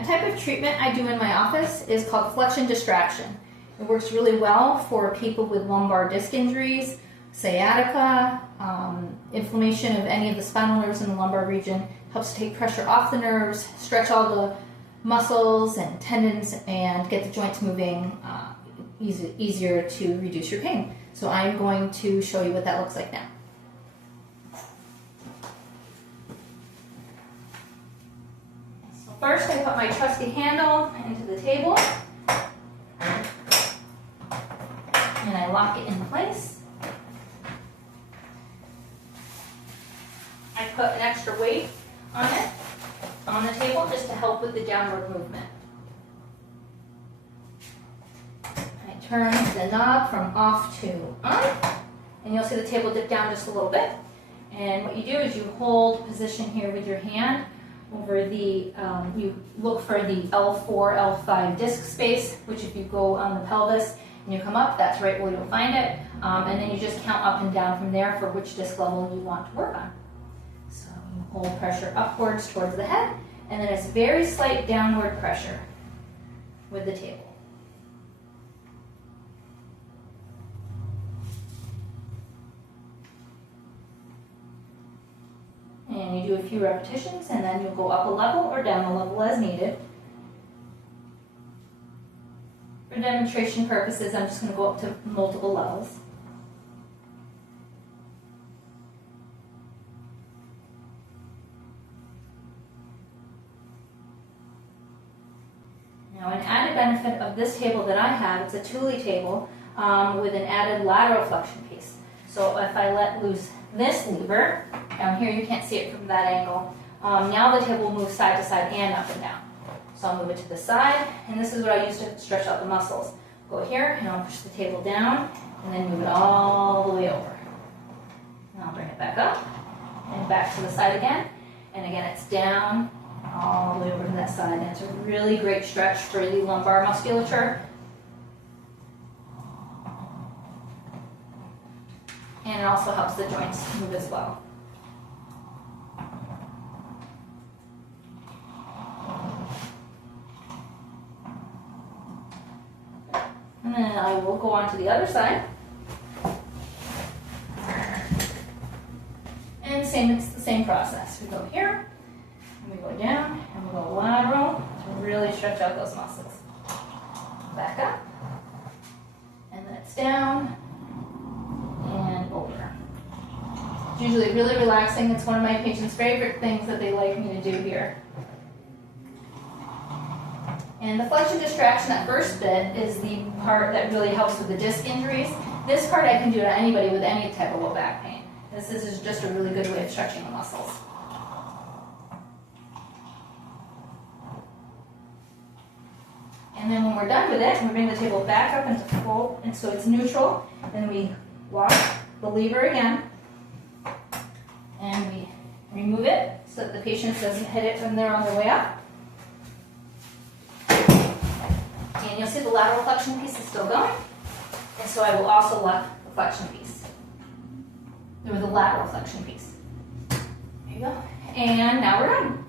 A type of treatment I do in my office is called Flexion-Distraction. It works really well for people with lumbar disc injuries, sciatica, inflammation of any of the spinal nerves in the lumbar region. Helps take pressure off the nerves, stretch all the muscles and tendons, and get the joints moving easier to reduce your pain. So I'm going to show you what that looks like now. So first I put my trusty handle into the table and I lock it in place. I put an extra weight on it, on the table, just to help with the downward movement. I turn the knob from off to on, and you'll see the table dip down just a little bit. And what you do is you hold position here with your hand over the, you look for the L4, L5 disc space, which if you go on the pelvis and you come up, that's right where you'll find it. And then you just count up and down from there for which disc level you want to work on. So you hold pressure upwards towards the head, and then it's very slight downward pressure with the table. And you do a few repetitions, and then you'll go up a level or down a level as needed. For demonstration purposes, I'm just going to go up to multiple levels. Now, an added benefit of this table that I have, it's a Thule table with an added lateral flexion piece. So if I let loose this lever, down here you can't see it from that angle, now the table will move side to side and up and down. So I'll move it to the side, and this is what I use to stretch out the muscles. Go here, and I'll push the table down, and then move it all the way over. And I'll bring it back up, and back to the side again, and again it's down, all the way over to that side, and it's a really great stretch for the lumbar musculature. And it also helps the joints move as well. And then I will go on to the other side. And it's the same process. We go here, and we go down, and we go lateral to really stretch out those muscles. Back up, and then it's down, and over. It's usually really relaxing. It's one of my patients' favorite things that they like me to do here. And the Flexion-Distraction, that first bit, is the part that really helps with the disc injuries. This part I can do to anybody with any type of low back pain. This is just a really good way of stretching the muscles. And then when we're done with it, we bring the table back up into full, and so it's neutral. Then we lock the lever again, and we remove it so that the patient doesn't hit it when they're on their way up. And you'll see the lateral flexion piece is still going. And so I will also lock the flexion piece. Or the lateral flexion piece. There you go. And now we're done.